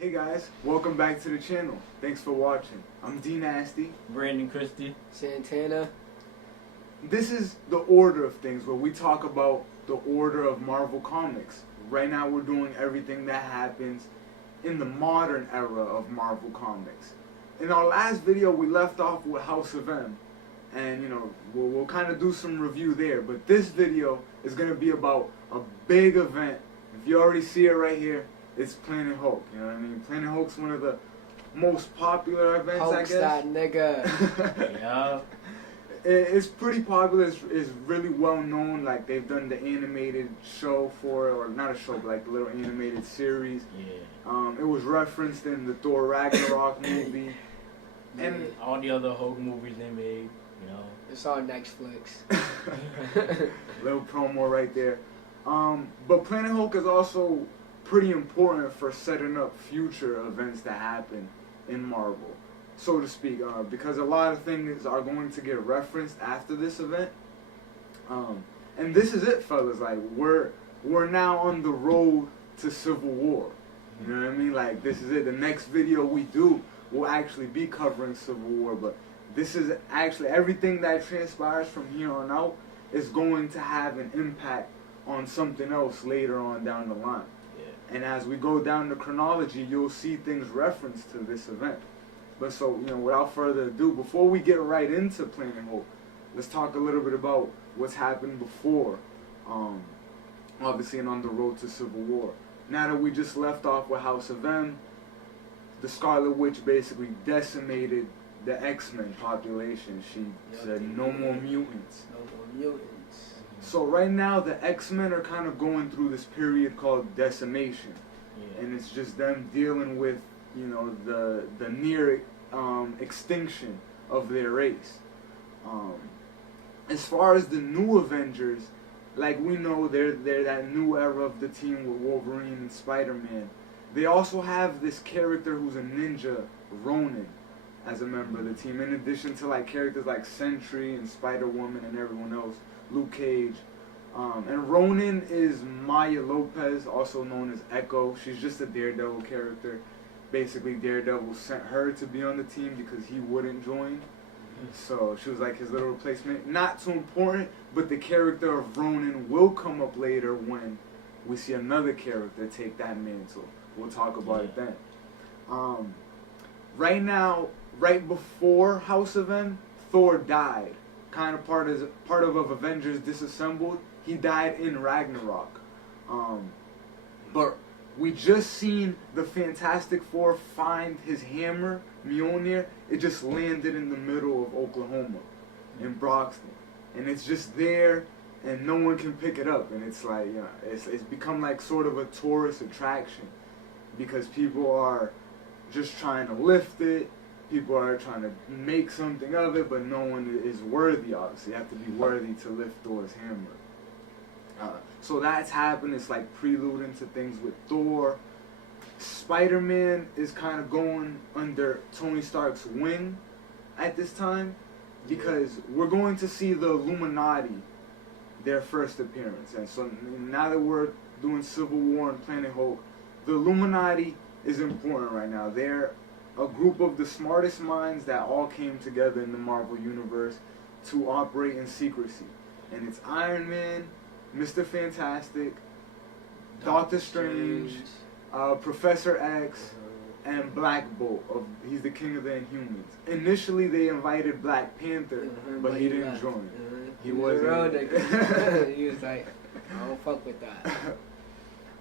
Hey guys, welcome back to the channel. Thanks for watching. I'm D Nasty. Brandon Christie. Santana. This is the order of things where we talk about the order of Marvel Comics. Right now we're doing everything that happens in the modern era of Marvel Comics. In our last video we left off with House of M. And we'll kind of do some review there. But this video is going to be about a big event. If you already see it right here, it's Planet Hulk. You know what I mean? Planet Hulk's one of the most popular events, I Hulk's guess. that nigga. Yeah. It's pretty popular. It's really well known. Like, they've done the animated show for it, or not a show, but like the little animated series. Yeah. It was referenced in the Thor Ragnarok movie. And all the other Hulk movies they made, It's on Netflix. little promo right there. But Planet Hulk is also pretty important for setting up future events that happen in Marvel, so to speak, because a lot of things are going to get referenced after this event. And this is it, fellas. Like, we're now on the road to Civil War. You know what I mean? Like, this is it. The next video we do will actually be covering Civil War, but this is actually everything that transpires from here on out is going to have an impact on something else later on down the line. Yeah. And as we go down the chronology, you'll see things referenced to this event. But so, without further ado, before we get right into Planet Hulk, let's talk a little bit about what's happened before, obviously, and on the road to Civil War. Now that we just left off with House of M, the Scarlet Witch basically decimated the X-Men population. She said, no more mutants. No more mutants. So right now, the X-Men are kind of going through this period called decimation. Yeah. And it's just them dealing with, the near extinction of their race. As far as the new Avengers, like, we know they're that new era of the team with Wolverine and Spider-Man. They also have this character who's a ninja, Ronin, as a member of the team, in addition to like characters like Sentry and Spider-Woman and everyone else, Luke Cage. And Ronin is Maya Lopez, also known as Echo. She's just a Daredevil character. Basically, Daredevil sent her to be on the team because he wouldn't join. So she was like his little replacement. Not too important, but the character of Ronin will come up later when we see another character take that mantle. We'll talk about it then. Right now, right before House of M, Thor died. Kind of part of Avengers Disassembled. He died in Ragnarok. But we just seen the Fantastic Four find his hammer, Mjolnir. It just landed in the middle of Oklahoma, in Broxton. And it's just there, and no one can pick it up. And it's like, it's become like sort of a tourist attraction, because people are just trying to lift it. People are trying to make something of it, but no one is worthy, obviously. You have to be worthy to lift Thor's hammer. So that's happened. It's like preluding to things with Thor. Spider-Man is kind of going under Tony Stark's wing at this time, because we're going to see the Illuminati, their first appearance. And so now that we're doing Civil War and Planet Hulk, the Illuminati is important right now. They're a group of the smartest minds that all came together in the Marvel Universe to operate in secrecy. And it's Iron Man, Mr. Fantastic, Doctor Strange, Professor X, and Black Bolt. He's the king of the Inhumans. Initially, they invited Black Panther, but he didn't join. He wasn't. He was like, I don't fuck with that.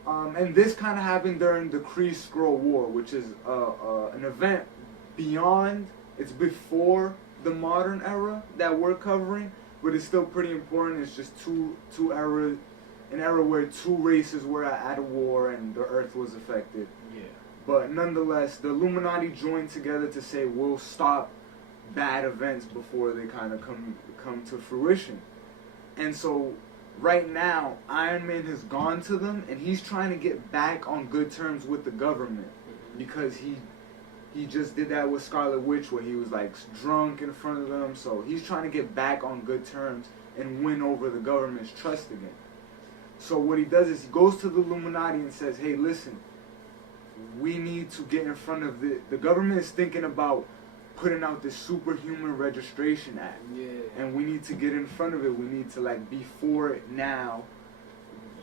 And this kind of happened during the Kree Skrull War, which is an event beyond, it's before the modern era that we're covering, but it's still pretty important. It's just two eras, an era where two races were at a war and the Earth was affected. Yeah. But nonetheless, the Illuminati joined together to say, we'll stop bad events before they kind of come to fruition. And so right now, Iron Man has gone to them, and he's trying to get back on good terms with the government, because he just did that with Scarlet Witch, where he was like drunk in front of them. So he's trying to get back on good terms and win over the government's trust again. So what he does is he goes to the Illuminati and says, hey, listen, we need to get in front of the government is thinking about putting out this superhuman registration act. Yeah. And we need to get in front of it. We need to like be for it now,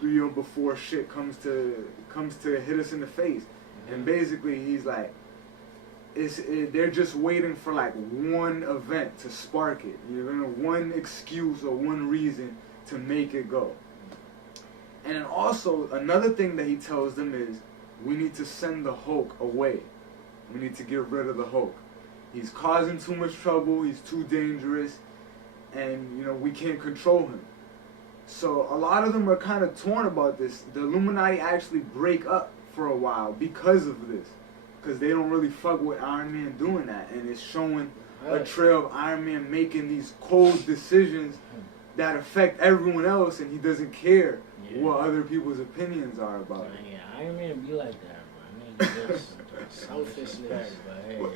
you know, before shit comes to hit us in the face. And basically he's like, they're just waiting for like one event to spark it. You know, one excuse or one reason to make it go. And then also another thing that he tells them is we need to send the Hulk away. We need to get rid of the Hulk. He's causing too much trouble. He's too dangerous, and you know we can't control him. So a lot of them are kind of torn about this. The Illuminati actually break up for a while because of this, because they don't really fuck with Iron Man doing that, and it's showing a trail of Iron Man making these cold decisions that affect everyone else, and he doesn't care what other people's opinions are about it. Yeah, Iron Man be like that, bro. I mean, just selfishness.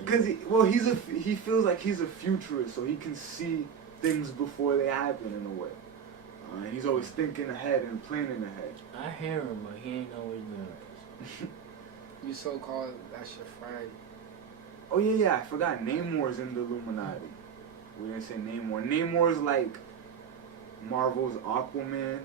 Because he feels like he's a futurist, so he can see things before they happen in a way. And he's always thinking ahead and planning ahead. I hear him, but he ain't always doing You so-called, that's your friend. Oh yeah, I forgot. Namor's in the Illuminati. We didn't say Namor. Namor's like Marvel's Aquaman.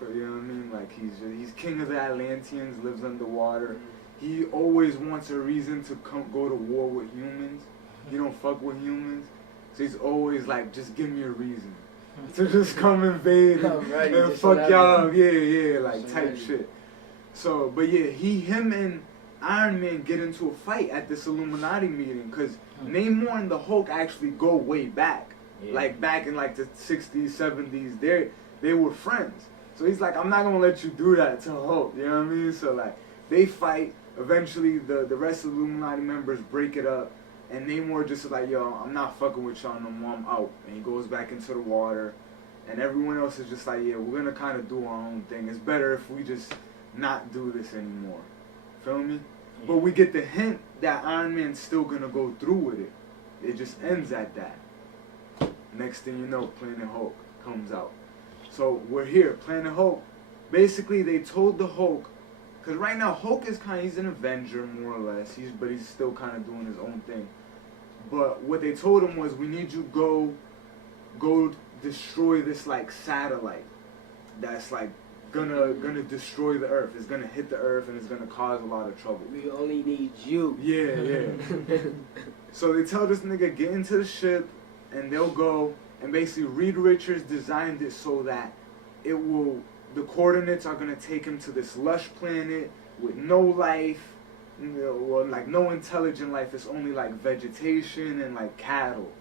You know what I mean? Like he's king of the Atlanteans, lives underwater. He always wants a reason to go to war with humans. He don't fuck with humans, so he's always like, just give me a reason to just come invade and fuck y'all up. Yeah, like type shit. So, but yeah, him and Iron Man get into a fight at this Illuminati meeting because Namor and the Hulk actually go way back. Yeah. Like back in like the 60s, 70s, they were friends. So he's like, I'm not gonna let you do that to Hulk, you know what I mean? So like, they fight, eventually the rest of the Illuminati members break it up, and Namor just is like, yo, I'm not fucking with y'all no more, I'm out. And he goes back into the water, and everyone else is just like, yeah, we're gonna kind of do our own thing. It's better if we just not do this anymore. Feel me? Yeah. But we get the hint that Iron Man's still gonna go through with it. It just ends at that. Next thing you know, Planet Hulk comes out. So we're here, Planet Hulk. Basically, they told the Hulk, because right now Hulk is he's an Avenger more or less. But he's still kind of doing his own thing. But what they told him was, we need you go destroy this like satellite that's like gonna destroy the Earth. It's gonna hit the Earth and it's gonna cause a lot of trouble. We only need you. Yeah. So they tell this nigga, get into the ship, and they'll go. And basically, Reed Richards designed it so that the coordinates are going to take him to this lush planet with no life, or like no intelligent life. It's only like vegetation and like cattle.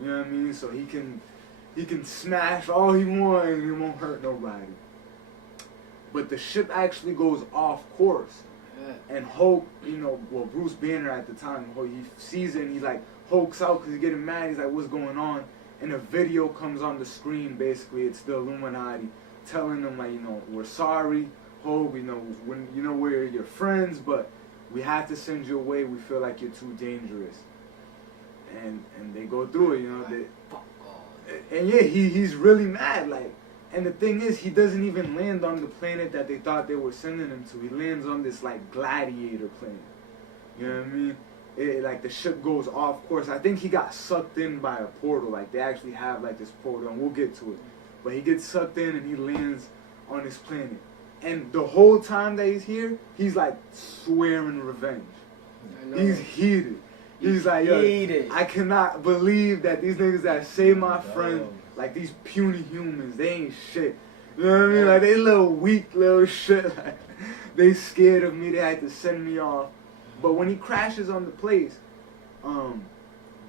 You know what I mean? So he can smash all he wants and he won't hurt nobody. But the ship actually goes off course. And Hulk, Bruce Banner at the time, he sees it and he like hulks out because he's getting mad. He's like, what's going on? And a video comes on the screen. Basically, it's the Illuminati telling them like, we're sorry, Hulk. We're your friends, but we have to send you away. We feel like you're too dangerous. And they go through it. And yeah, he's really mad. Like, and the thing is, he doesn't even land on the planet that they thought they were sending him to. He lands on this like gladiator planet. You know what I mean? Like the ship goes off course. I think he got sucked in by a portal. Like they actually have like this portal, and we'll get to it. But he gets sucked in and he lands on this planet. And the whole time that he's here, he's like swearing revenge. He's heated. He's like, yo, I cannot believe that these niggas that say my friend, like these puny humans, they ain't shit. You know what I mean? Like they little weak little shit. Like, they scared of me. They had to send me off. But when he crashes on the place,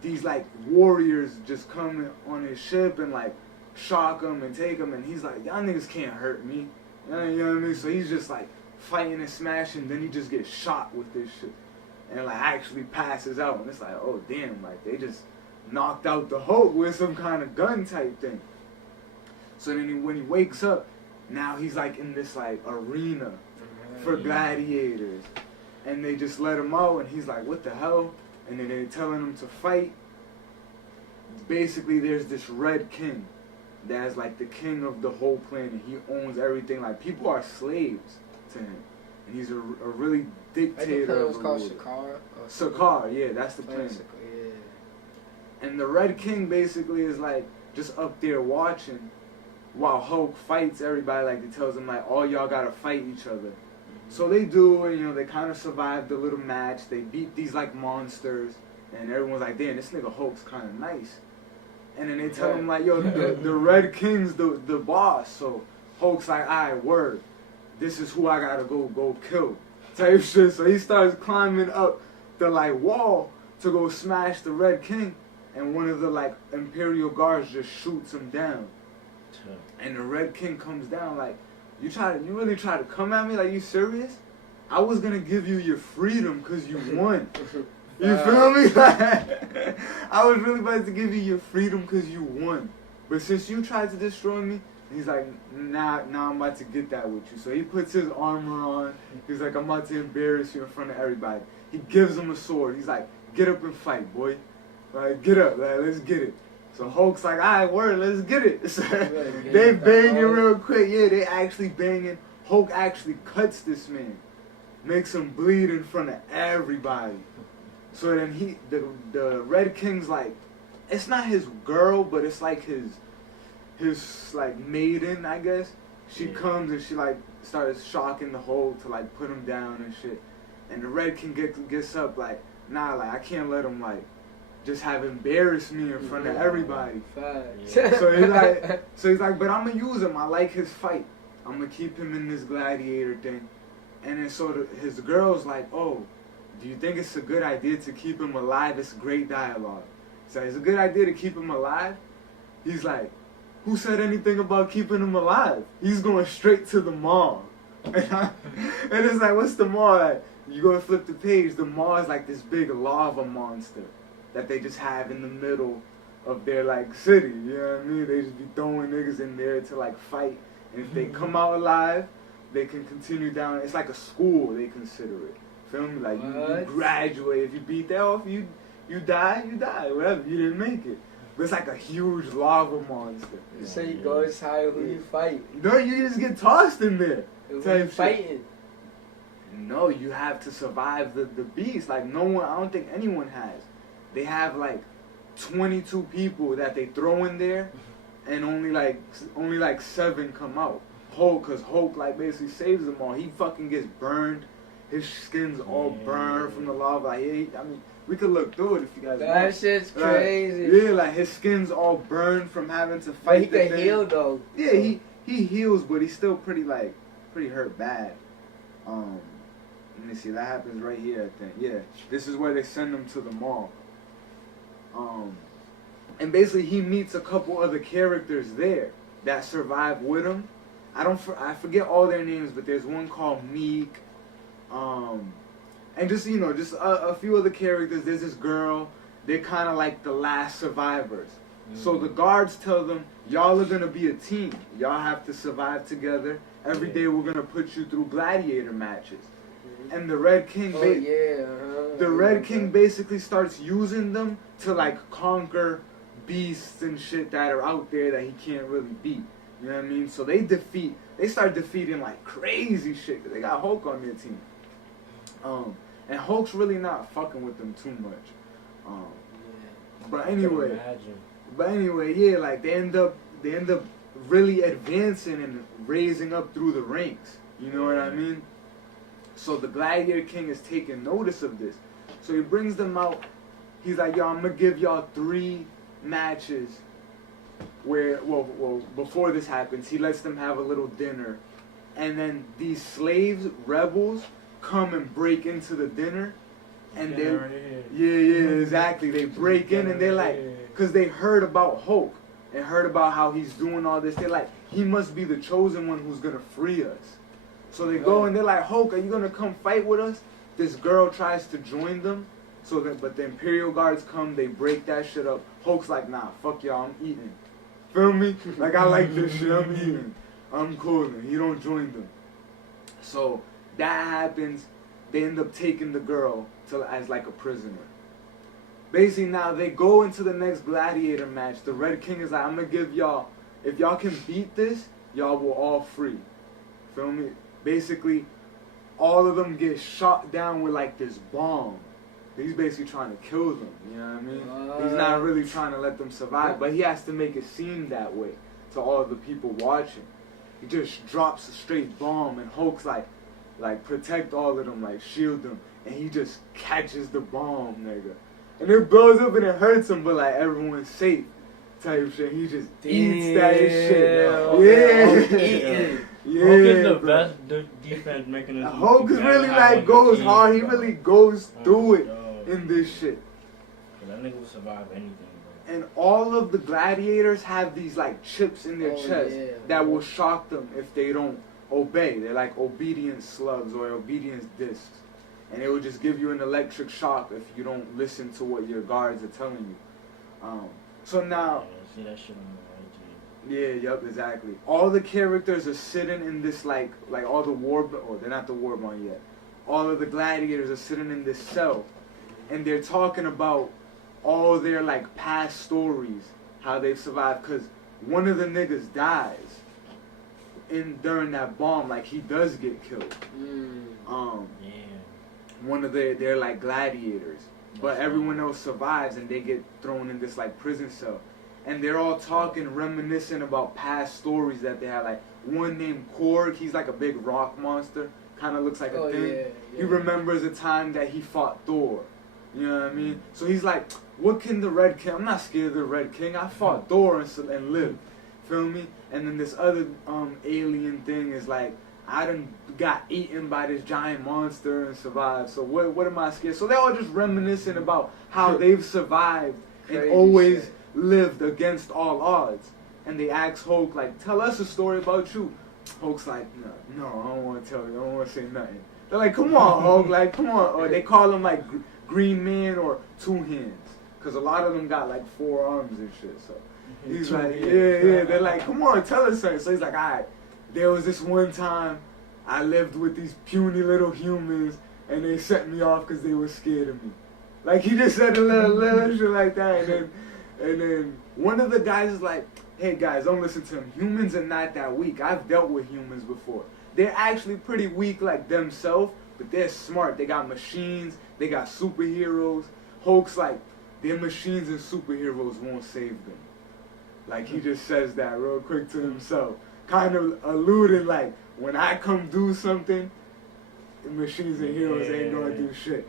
these like warriors just come on his ship and like shock him and take him, and he's like, y'all niggas can't hurt me. You know what I mean? So he's just like fighting and smashing, then he just gets shot with this shit. And like actually passes out, and it's like, oh damn, like they just knocked out the Hulk with some kind of gun type thing. So then when he wakes up, now he's like in this like arena for gladiators. And they just let him out, and he's like, what the hell? And then they're telling him to fight. Basically, there's this Red King that's like the king of the whole planet. He owns everything. Like, people are slaves to him. and he's a really I think dictator it of was a called ruler. Sakar. Sakar, yeah, that's the planet. Basically, yeah. And the Red King basically is like just up there watching while Hulk fights everybody. Like, he tells them like, all y'all gotta fight each other. So they do, and you know, they kind of survive the little match. They beat these like monsters, and everyone's like, damn, this nigga Hulk's kind of nice. And then they tell him like, yo, the Red King's the boss. So Hulk's like, alright, word, this is who I gotta go kill, type shit. So he starts climbing up the like wall to go smash the Red King, and one of the like Imperial guards just shoots him down. And the Red King comes down like, you really try to come at me? Like, you serious? I was gonna give you your freedom because you won. You feel me? I was really about to give you your freedom because you won. But since you tried to destroy me, he's like, nah, I'm about to get that with you. So he puts his armor on. He's like, I'm about to embarrass you in front of everybody. He gives him a sword. He's like, get up and fight, boy. Like, get up, like, let's get it. So Hulk's like, alright, word, let's get it. So they banging real quick. Yeah, they actually banging. Hulk actually cuts this man. Makes him bleed in front of everybody. So then the Red King's like, it's not his girl, but it's like his like maiden, I guess. She comes and she like starts shocking the Hulk to like put him down and shit. And the Red King gets up like, nah, like I can't let him like just have embarrassed me in front of everybody. So he's like, but I'm gonna use him. I like his fight. I'm gonna keep him in this gladiator thing. And then so his girl's like, oh, do you think it's a good idea to keep him alive? It's great dialogue. So it's a good idea to keep him alive. He's like, who said anything about keeping him alive? He's going straight to the mall. And it's like, what's the mall? Like, you go and flip the page. The mall is like this big lava monster that they just have in the middle of their like city. You know what I mean? They just be throwing niggas in there to like fight. And if they come out alive, they can continue down. It's like a school, they consider it. Feel me? Like you graduate. If you beat that off, you die, whatever. You didn't make it. But it's like a huge lava monster. You say you go inside, who you fight? No, you just get tossed in there. Who you fighting? No, you have to survive the beast. Like no one, I don't think anyone has. They have like 22 people that they throw in there, and only like 7 come out. Cause Hulk like basically saves them all. He fucking gets burned. His skin's all burned from the lava. Like, I mean, we could look through it if you guys want. That shit's crazy. Like, yeah, like his skin's all burned from having to fight. But he can heal though. Yeah, he heals, but he's still pretty hurt bad. Let me see. That happens right here, I think. Yeah, this is where they send him to the mall. And basically he meets a couple other characters there that survive with him. I forget all their names, but there's one called Meek. And just, just a few other characters. There's this girl. They're kind of like the last survivors. So the guards tell them, y'all are going to be a team. Y'all have to survive together. Every day we're going to put you through gladiator matches. And the Red King, the Red King basically starts using them to like conquer beasts and shit that are out there that he can't really beat. You know what I mean? So they start defeating like crazy shit. 'Cause they got Hulk on their team. And Hulk's really not fucking with them too much. But anyway, yeah, like they end up really advancing and raising up through the ranks. You know what I mean? So the Gladiator King is taking notice of this. So he brings them out. He's like, yo, I'm gonna give y'all 3 matches where, well, before this happens, he lets them have a little dinner. And then these slaves, rebels, come and break into the dinner. And exactly. They break in and they're like, because they heard about Hulk and heard about how he's doing all this. They're like, he must be the chosen one who's gonna free us. So they go and they're like, Hulk, are you gonna come fight with us? This girl tries to join them. But the Imperial guards come, they break that shit up. Hulk's like, nah, fuck y'all, I'm eating. Feel me? Like, I like this shit, I'm eating. I'm cool, and he don't join them. So that happens. They end up taking the girl as like a prisoner. Basically now they go into the next gladiator match. The Red King is like, I'm gonna give y'all, if y'all can beat this, y'all will all free. Feel me? Basically, all of them get shot down with like this bomb. He's basically trying to kill them, you know what I mean? He's not really trying to let them survive, but he has to make it seem that way to all the people watching. He just drops a straight bomb, and Hulk's like protect all of them, like shield them, and he just catches the bomb, nigga. And it blows up and it hurts him, but like everyone's safe type shit. He just eats that shit. Yeah. Yeah, Hulk is the bro. best defense mechanism. Hulk is really like goes hard. He really goes through it in this shit. That nigga will survive anything, bro. And all of the gladiators have these like chips in their chest that will shock them if they don't obey. They're like obedience slugs or obedience discs. And it will just give you an electric shock if you don't listen to what your guards are telling you. So now... Yeah, see that shit on the Yeah, yep, exactly. All the characters are sitting in this like all the they're not the warband yet. All of the gladiators are sitting in this cell, and they're talking about all their like past stories, how they've survived. Cause one of the niggas dies during that bomb, like he does get killed. One of they're like gladiators, but everyone else survives, and they get thrown in this like prison cell. And they're all talking, reminiscing about past stories that they had. Like, one named Korg, he's like a big rock monster. Kind of looks like a thing. Yeah. He remembers a time that he fought Thor. You know what I mean? So he's like, what can the Red King... I'm not scared of the Red King. I fought Thor and lived. Feel me? And then this other alien thing is like, I done got eaten by this giant monster and survived. So what am I scared? So they're all just reminiscing about how they've survived and always... shit. lived against all odds. And they ask Hulk, like, tell us a story about you. Hulk's like, no, I don't want to tell you. I don't want to say nothing. They're like, come on, Hulk, like, come on. Or they call him, like, Green Man or Two Hands. Because a lot of them got, like, 4 arms and shit. So he's like, yeah. They're like, come on, tell us something. So he's like, all right, there was this one time I lived with these puny little humans, and they set me off because they were scared of me. Like, he just said a little shit like that, and then one of the guys is like, hey guys, don't listen to him. Humans are not that weak. I've dealt with humans before. They're actually pretty weak like themselves, but they're smart. They got machines. They got superheroes. Hulk's like, their machines and superheroes won't save them. Like, he just says that real quick to himself. Kind of alluding like, when I come do something, the machines and heroes ain't gonna do shit.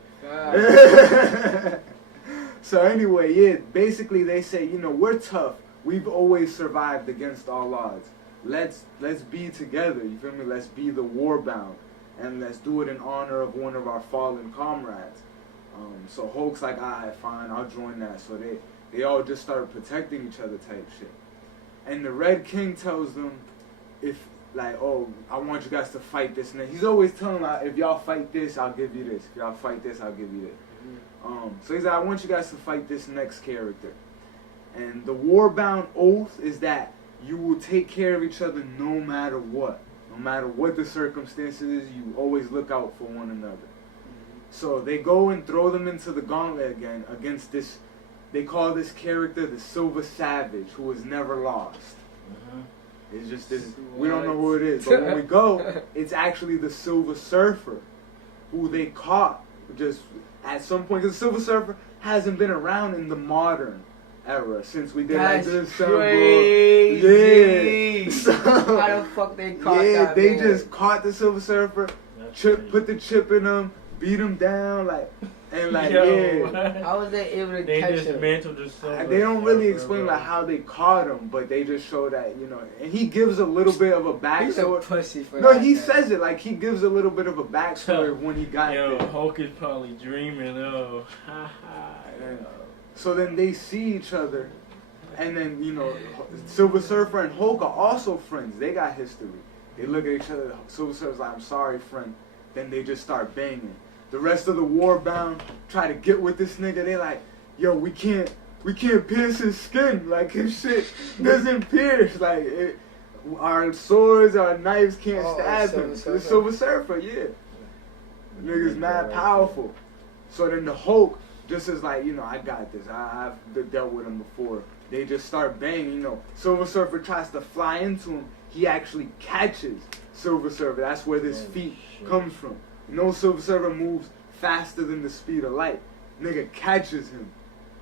So anyway, yeah, basically they say, you know, we're tough. We've always survived against all odds. Let's be together, you feel me? Let's be the warbound, and let's do it in honor of one of our fallen comrades. So Hulk's like, alright, fine, I'll join that. So they all just start protecting each other type shit. And the Red King tells them, if, like, oh, I want you guys to fight this. And he's always telling them, if y'all fight this, I'll give you this. If y'all fight this, I'll give you this. So he's like, I want you guys to fight this next character. And the warbound oath is that you will take care of each other no matter what. No matter what the circumstances is, you always look out for one another. So they go and throw them into the gauntlet again against this, they call this character the Silver Savage, who has never lost. It's just this, we don't know who it is. But when we go, it's actually the Silver Surfer, who they caught just at some point. Because the Silver Surfer hasn't been around in the modern era since we did like this. Crazy. Yeah. So, how the fuck they caught that? Yeah, they man? just caught the Silver Surfer, put the chip in him, beat him down, like, and like, yeah. How was they able to they catch him? dismantled the Silver They don't really Surfer, explain bro. like how they caught him, but they just show that, you know, and he gives a little bit of a He's a backstory. pussy for No, that. he man. says it like he gives a little bit of a backstory of when he got Yo, there. Hulk is probably dreaming, oh. And so then they see each other, and then, you know, Silver Surfer and Hulk are also friends. They got history. They look at each other. Silver Surfer's like, I'm sorry, friend. Then they just start banging. The rest of the warbound try to get with this nigga. They like, yo, we can't pierce his skin. Like, his shit doesn't pierce. Like, our swords, our knives can't stab him. The Silver Surfer, yeah. The nigga's mad powerful. So then the Hulk just is like, you know, I got this. I've dealt with him before. They just start banging, you know. Silver Surfer tries to fly into him. He actually catches Silver Surfer. That's where this feat comes from. Silver Surfer moves faster than the speed of light. Nigga catches him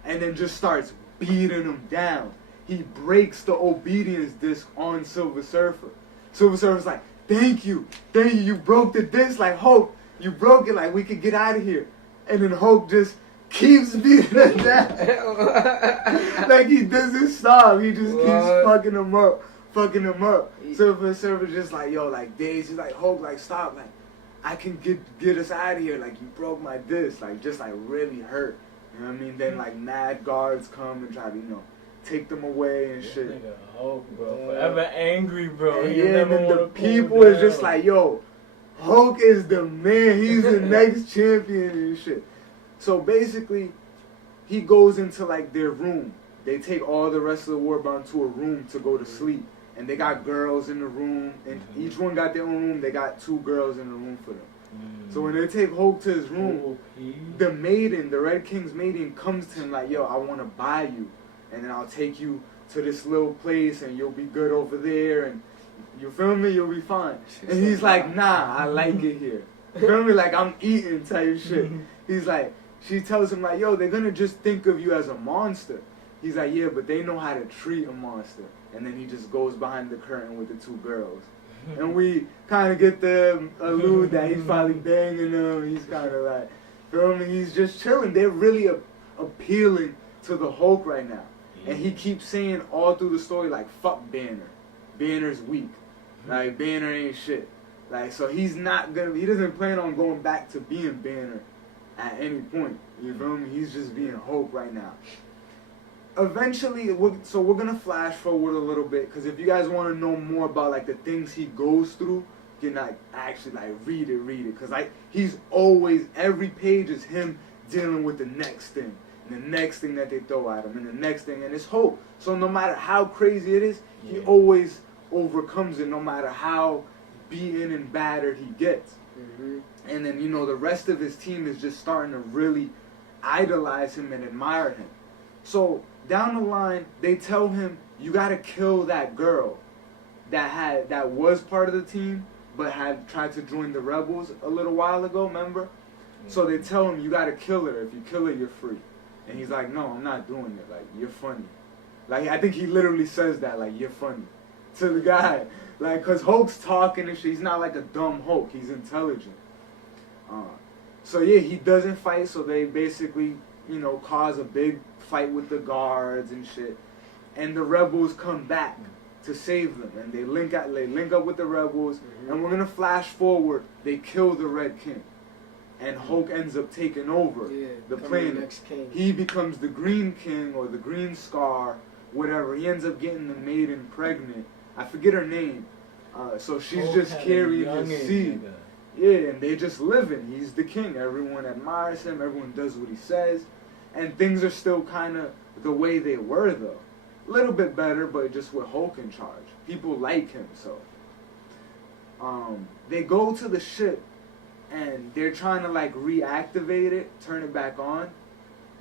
and then just starts beating him down. He breaks the obedience disc on Silver Surfer. Silver Surfer's like, thank you, you broke the disc. Like, Hulk, you broke it, like, we could get out of here. And then Hulk just keeps beating him down. Like, he doesn't stop. He just keeps fucking him up. Silver Surfer's just like, yo, like, Days. He's like, Hulk, like, stop. Like, I can get us out of here. Like, you broke my disc. Like, just, like, really hurt. You know what I mean? Then, like, mad guards come and try to, take them away and shit. Nigga Hulk, bro. Forever angry, bro. And and then the people is just like, yo, Hulk is the man. He's the next champion and shit. So basically, he goes into like their room. They take all the rest of the Warbound to a room to go to sleep. And they got girls in the room. And each one got their own room. They got 2 girls in the room for them. So when they take Hulk to his room, the maiden, the Red King's maiden, comes to him like, yo, I want to buy you. And then I'll take you to this little place and you'll be good over there and you feel me, you'll be fine. And he's like, nah, I like it here. You feel me? Like I'm eating type shit. He's like, she tells him like, yo, they're gonna just think of you as a monster. He's like, yeah, but they know how to treat a monster. And then he just goes behind the curtain with the 2 girls. And we kind of get the allude that he's probably banging them. He's kind of like, feel me? He's just chilling. They're really appealing to the Hulk right now. And he keeps saying all through the story, like, fuck Banner. Banner's weak. Like, Banner ain't shit. Like, so he doesn't plan on going back to being Banner at any point. You feel me? He's just being Hulk right now. Eventually, we're going to flash forward a little bit, because if you guys want to know more about, like, the things he goes through, you can, like, actually, like, read it. Because, like, he's always, every page is him dealing with the next thing. The next thing that they throw at him, and the next thing, and it's hope. So no matter how crazy it is, he always overcomes it, no matter how beaten and battered he gets. And then, the rest of his team is just starting to really idolize him and admire him. So down the line, they tell him, you gotta kill that girl that was part of the team, but had tried to join the rebels a little while ago, remember? So they tell him, you gotta kill her. If you kill her, you're free. And he's like, no, I'm not doing it. Like, you're funny. Like, I think he literally says that, like, you're funny. To the guy. Like, because Hulk's talking and shit. He's not like a dumb Hulk. He's intelligent. So, yeah, he doesn't fight. So they basically, cause a big fight with the guards and shit. And the rebels come back to save them. And they link up with the rebels. And we're going to flash forward. They kill the Red King. And Hulk ends up taking over the planet. Next king. He becomes the Green King or the Green Scar, whatever. He ends up getting the maiden pregnant. I forget her name. So she's Hulk just carrying his seed. Nigga. Yeah, and they just living. He's the king. Everyone admires him. Everyone does what he says. And things are still kind of the way they were, though. A little bit better, but just with Hulk in charge. People like him, so. They go to the ship. And they're trying to, like, reactivate it, turn it back on.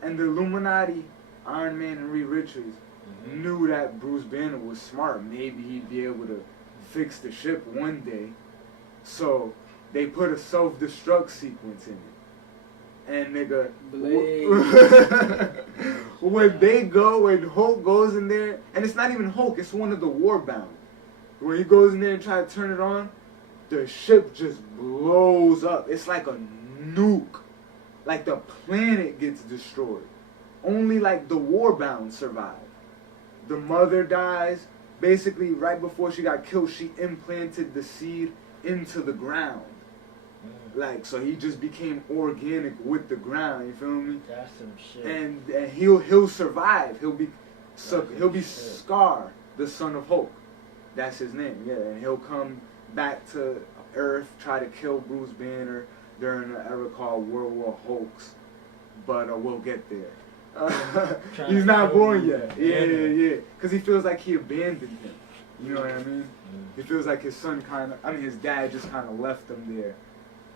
And the Illuminati, Iron Man and Reed Richards, knew that Bruce Banner was smart. Maybe he'd be able to fix the ship one day. So they put a self-destruct sequence in it. And nigga, when Hulk goes in there, and it's not even Hulk, it's one of the Warbound. When he goes in there and tries to turn it on, the ship just blows up. It's like a nuke. Like the planet gets destroyed. Only like the Warbound survive. The mother dies. Basically, right before she got killed, she implanted the seed into the ground. Like, so he just became organic with the ground. You feel me? That's some shit. And he'll survive. He'll be Scar, the son of Hulk. That's his name. Yeah, and he'll come back to Earth, try to kill Bruce Banner during an era called World War Hulks, but we'll get there. He's not born yet. Yeah, because he feels like he abandoned him. You know what I mean? He feels like his son his dad just kind of left him there.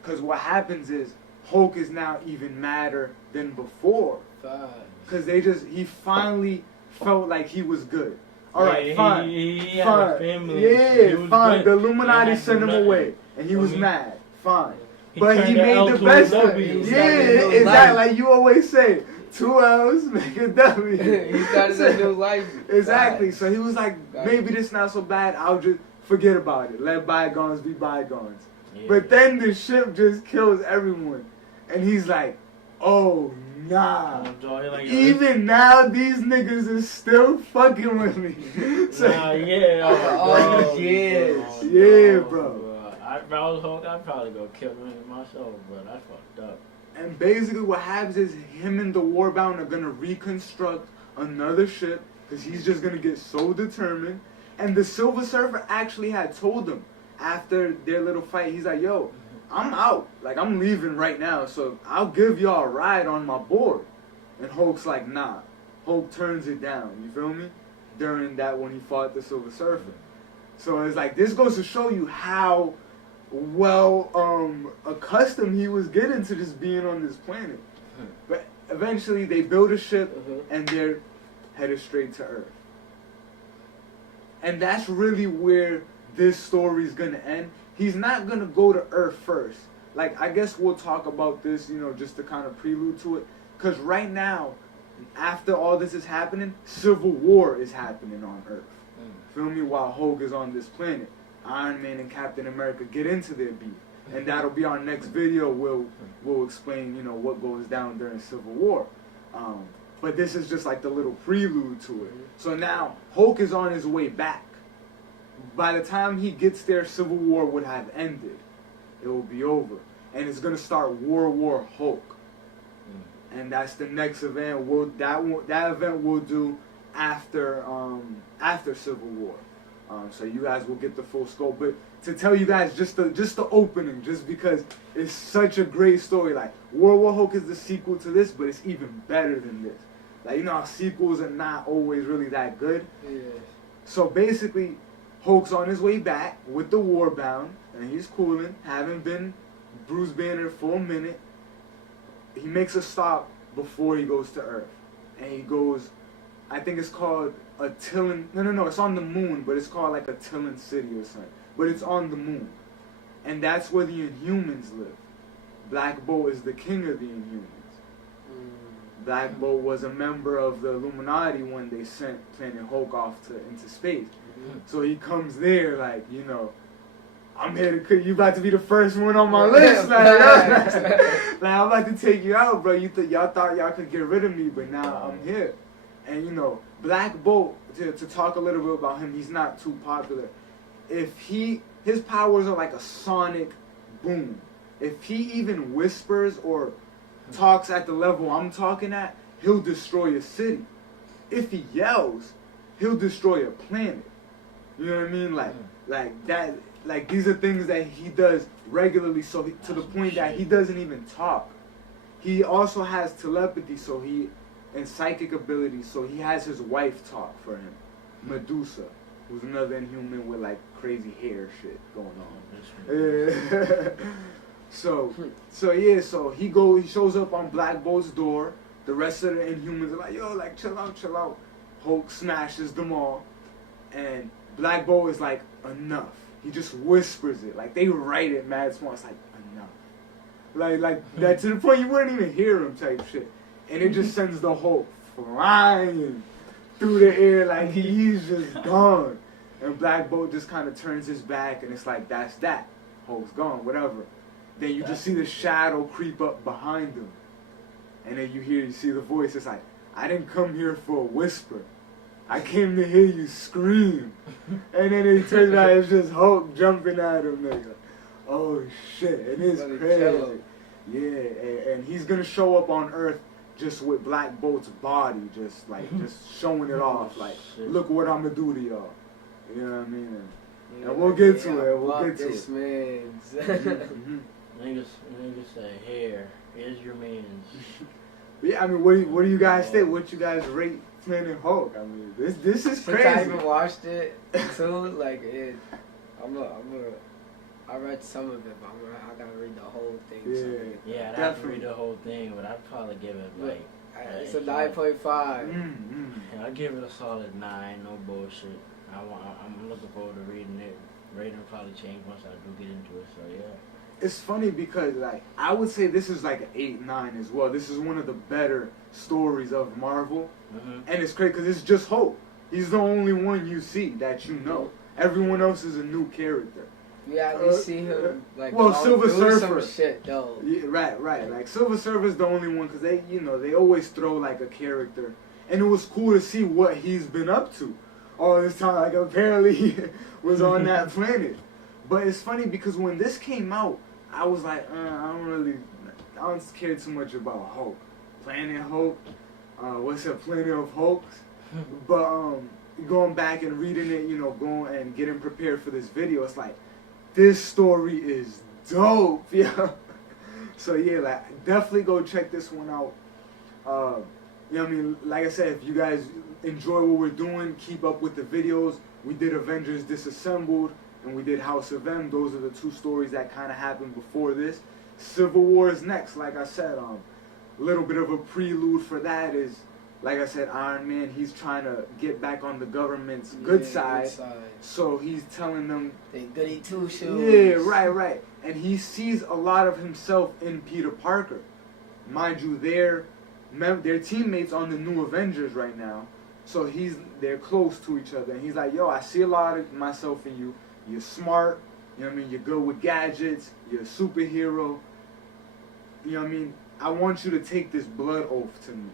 Because what happens is Hulk is now even madder than before. Because he finally felt like he was good. All right, fine. He had a family. Yeah, fine. Good. The Illuminati sent him away, and he was mad. Fine. but he turned the made L the to a best of W. it. He Yeah, started a new exactly. life. Like you always say, 2 L's make a W. He started a new life. Exactly. Facts. So he was like, Facts. maybe this not so bad. I'll just forget about it. Let bygones be bygones. Yeah. But then the ship just kills everyone, and he's like, oh nah. Like, Even now, these niggas is still fucking with me. So, nah, yeah. all bro, these years. bro, Yeah, bro. If I was Hulk, I'd probably go kill him myself, bro. That's fucked up. And basically what happens is him and the Warbound are gonna reconstruct another ship because he's just gonna get so determined. And the Silver Surfer actually had told him after their little fight, he's like, yo, I'm out. Like, I'm leaving right now, so I'll give y'all a ride on my board. And Hulk's like, nah. Hulk turns it down, you feel me? During that when he fought the Silver Surfer. So it's like, this goes to show you how well accustomed he was getting to just being on this planet. But eventually they build a ship and they're headed straight to Earth. And that's really where this story's gonna end. He's not gonna go to Earth first. Like, I guess we'll talk about this, you know, just to kind of prelude to it. Because right now, after all this is happening, Civil War is happening on Earth. Feel me? While Hulk is on this planet. Iron Man and Captain America get into their beef. And that'll be our next video. We'll explain, you know, what goes down during Civil War. But this is just like the little prelude to it. So now, Hulk is on his way back. By the time he gets there, Civil War would have ended. It will be over. And it's going to start World War Hulk. And that's the next event. That event we'll do after Civil War. So you guys will get the full scope. But to tell you guys just the opening, just because it's such a great story. Like, World War Hulk is the sequel to this, but it's even better than this. Like, you know how sequels are not always really that good? Yeah. So basically, Hulk's on his way back with the Warbound, and he's cooling, having been Bruce Banner for a minute. He makes a stop before he goes to Earth. And he goes, I think it's called Attilan. No, it's on the moon, but it's called like Attilan City or something. But it's on the moon. And that's where the Inhumans live. Black Bolt is the king of the Inhumans. Black Bolt was a member of the Illuminati when they sent Planet Hulk off into space. So he comes there like, you know, I'm here to, you about to be the first one on my list, like, I'm about to take you out, bro. Y'all thought y'all could get rid of me, but now I'm here. And you know, Black Bolt, to talk a little bit about him, he's not too popular. His powers are like a sonic boom. If he even whispers or talks at the level I'm talking at, he'll destroy a city. If he yells, he'll destroy a planet. You know what I mean? Like that. Like, these are things that he does regularly, so to the point that he doesn't even talk. He also has telepathy, and psychic abilities, so he has his wife talk for him, Medusa, who's another Inhuman with like crazy hair shit going on. So he shows up on Black Bolt's door. The rest of the Inhumans are like, yo, like chill out. Hulk smashes them all, and Black Bolt is like, enough. He just whispers it. Like, they write it mad small. It's like, enough. Like that, to the point you wouldn't even hear him type shit. And it just sends the Hulk flying through the air like he's just gone. And Black Bolt just kind of turns his back and it's like, that's that. Hulk's gone, whatever. Then you just see the shadow creep up behind him. And then you see the voice. It's like, I didn't come here for a whisper. I came to hear you scream. And then it turns out it's just Hulk jumping at him. Nigga. Oh shit, it is crazy. Yeah, and he's gonna show up on Earth just with Black Bolt's body, just showing it off. Like, look what I'm gonna do to y'all. You know what I mean? And we'll get to it. We'll get to this it. man's. Niggas say, here's your man's. Yeah, I mean, what do you guys think? What you guys rate Planet Hulk? I mean, this is crazy. Since I even watched it too, like I read some of it, but I gotta read the whole thing. Yeah, I'd have to read the whole thing, but I'd probably give it like. It's a 9.5. Yeah, I'd give it a solid 9. No bullshit. I'm looking forward to reading it. Rating will probably change once I do get into it. So yeah. it's funny because like I would say this is like an 8-9 as well. This is one of the better stories of Marvel, and it's crazy because it's just Hulk. He's the only one you see that you know. Everyone else is a new character. Yeah, we see him like Silver do Surfer. some shit though. Yeah, right. Like Silver Surfer's the only one because they always throw like a character, and it was cool to see what he's been up to all this time. Like apparently he was on that planet. But it's funny because when this came out, I was like, I don't care too much about Hulk. Planet Hulk, what's a Planet of Hulks? But going back and reading it, going and getting prepared for this video, it's like, this story is dope, yeah. So yeah, like definitely go check this one out. What I mean? Like I said, if you guys enjoy what we're doing, keep up with the videos. We did Avengers Disassembled and we did House of M. Those are the two stories that kind of happened before this. Civil War is next. Like I said, a little bit of a prelude for that is, like I said, Iron Man, he's trying to get back on the government's good side. So he's telling them... They goody two shoes. Yeah, right. And he sees a lot of himself in Peter Parker. Mind you, they're teammates on the new Avengers right now. So they're close to each other. And he's like, yo, I see a lot of myself in you. You're smart. You know what I mean? You're good with gadgets. You're a superhero. You know what I mean? I want you to take this blood oath to me.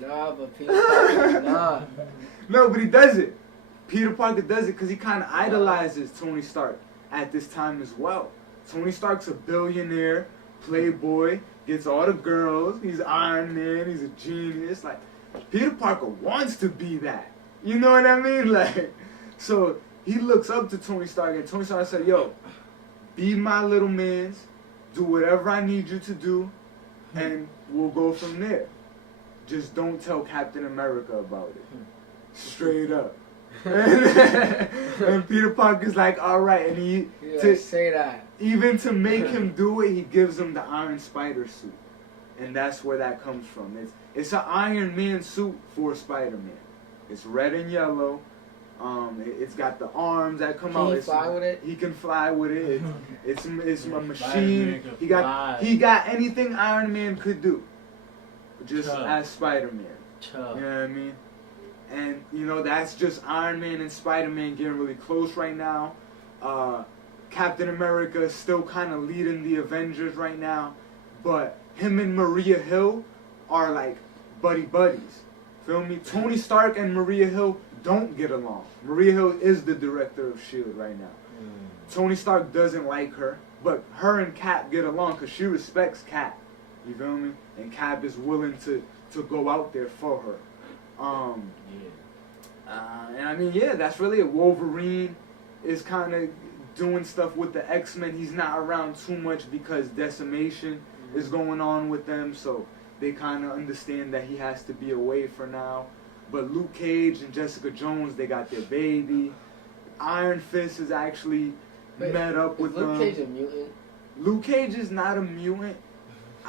Nah, but Peter Parker, nah. No, but he does it. Peter Parker does it because he kind of idolizes Tony Stark at this time as well. Tony Stark's a billionaire, playboy, gets all the girls. He's Iron Man. He's a genius. Like, Peter Parker wants to be that. You know what I mean? Like, so he looks up to Tony Stark, and Tony Stark said, yo, be my little mans. Do whatever I need you to do, and we'll go from there. Just don't tell Captain America about it. Straight up. And Peter Parker's like, all right. And say that. Even to make him do it, he gives him the Iron Spider suit. And that's where that comes from. It's an Iron Man suit for Spider-Man. It's red and yellow. It's got the arms that come out. Can he fly with it? He can fly with it. It's a machine. He got anything Iron Man could do. Just as Spider-Man. You know what I mean? And, that's just Iron Man and Spider-Man getting really close right now. Captain America is still kind of leading the Avengers right now. But him and Maria Hill are like buddies. Feel me? Tony Stark and Maria Hill don't get along. Maria Hill is the director of S.H.I.E.L.D. right now. Tony Stark doesn't like her. But her and Cap get along because she respects Cap. You feel me? And Cap is willing to go out there for her. And I mean, yeah, that's really it. Wolverine is kind of doing stuff with the X-Men. He's not around too much because decimation is going on with them. So they kind of understand that he has to be away for now. But Luke Cage and Jessica Jones, they got their baby. Iron Fist is actually met up with them. Luke Cage a mutant? Luke Cage is not a mutant.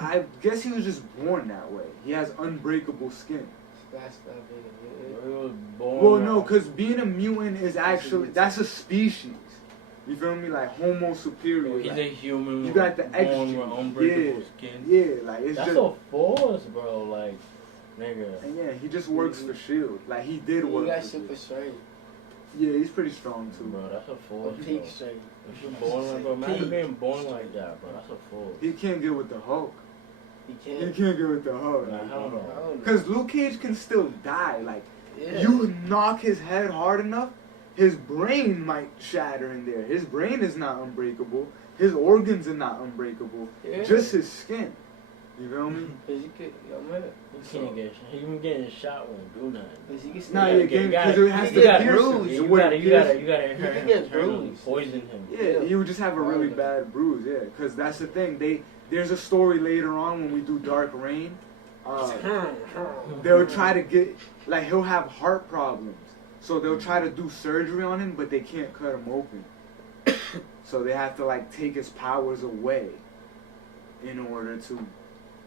I guess he was just born that way. He has unbreakable skin. That's not being a mutant. He was born. Well, no, because being a mutant is actually, that's a species. You feel me? Like Homo superior. He's like, a human. You got the extra. Born with unbreakable skin. Yeah, like it's that's just. a force, bro. Like, nigga. And yeah, he just works for S.H.I.E.L.D. Like he did work. He got for super strength. Yeah, he's pretty strong too. Bro, that's a force. Peak strength. If you're born like, bro, imagine being born like that, bro. That's a force. He can't get with the Hulk. He He can't. can't get with the Hulk. Nah, hell no. Because Luke Cage can still die. Like, Yeah. you knock his head hard enough, his brain might shatter in there. His brain is not unbreakable. His organs are not unbreakable. Yeah. Just his skin. You feel me? Cause you could, yo man. He can't get. He even getting shot won't do nothing. Cause you can still Nah, get, yeah, because it has you to get pierce him. bruised. It You wouldn't gotta pierce him. You can get bruised. Poison him. Yeah, he would just have a really bad bruise, yeah. Because that's the thing. There's a story later on when we do Dark Reign. They'll try to get, like, he'll have heart problems. So they'll try to do surgery on him, but they can't cut him open. So they have to, like, take his powers away in order to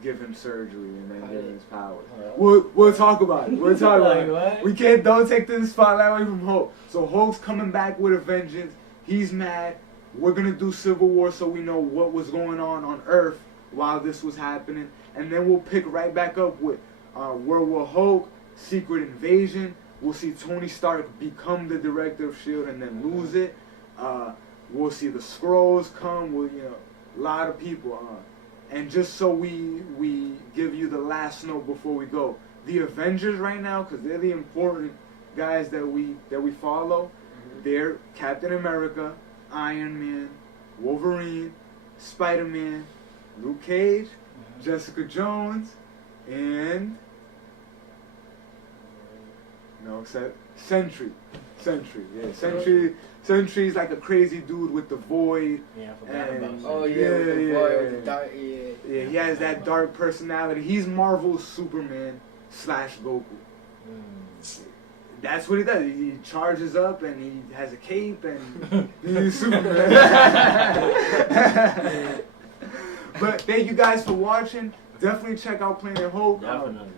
give him surgery and then give him his powers. We'll talk about it. We'll talk about it. Don't take the spotlight away from Hulk. So Hulk's coming back with a vengeance. He's mad. we're gonna do Civil War so we know what was going on Earth while this was happening, and then we'll pick right back up with World War Hulk, Secret Invasion. We'll see Tony Stark become the director of S.H.I.E.L.D. and then lose it. We'll see the Skrulls come with, a lot of people. And just so we give you the last note before we go, the Avengers right now, because they're the important guys that we follow. They're Captain America, Iron Man, Wolverine, Spider-Man, Luke Cage, Jessica Jones, and except Sentry. Yeah, Sentry's like a crazy dude with the void. Yeah, I forgot about Sentry. Oh yeah, with the void, with the dark, Yeah, he has that dark personality. He's Marvel's Superman / Goku. That's what he does. He charges up and he has a cape and he's Superman. But thank you guys for watching. Definitely check out Planet Hope.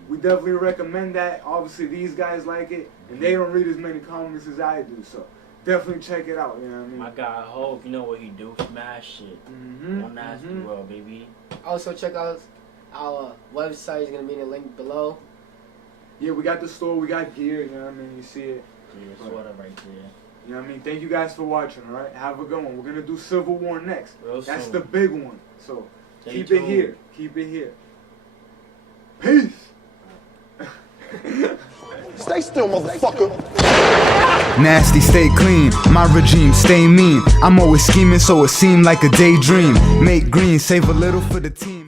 We definitely recommend that. Obviously, these guys like it, and they don't read as many comics as I do, so definitely check it out. You know what I mean? My guy Hope, you know what he do? Smash shit. On Nasty World, baby. Also, check out our website. It's gonna be in the link below. Yeah, we got the store. We got gear. You know what I mean? You see it. Yeah, sort of right there. You know what I mean? Thank you guys for watching. All right, have a good one. We're gonna do Civil War next. That's the big one. So keep it here. Keep it here. Peace. Stay still, motherfucker. Nasty, stay clean. My regime, stay mean. I'm always scheming, so it seemed like a daydream. Make green, save a little for the team.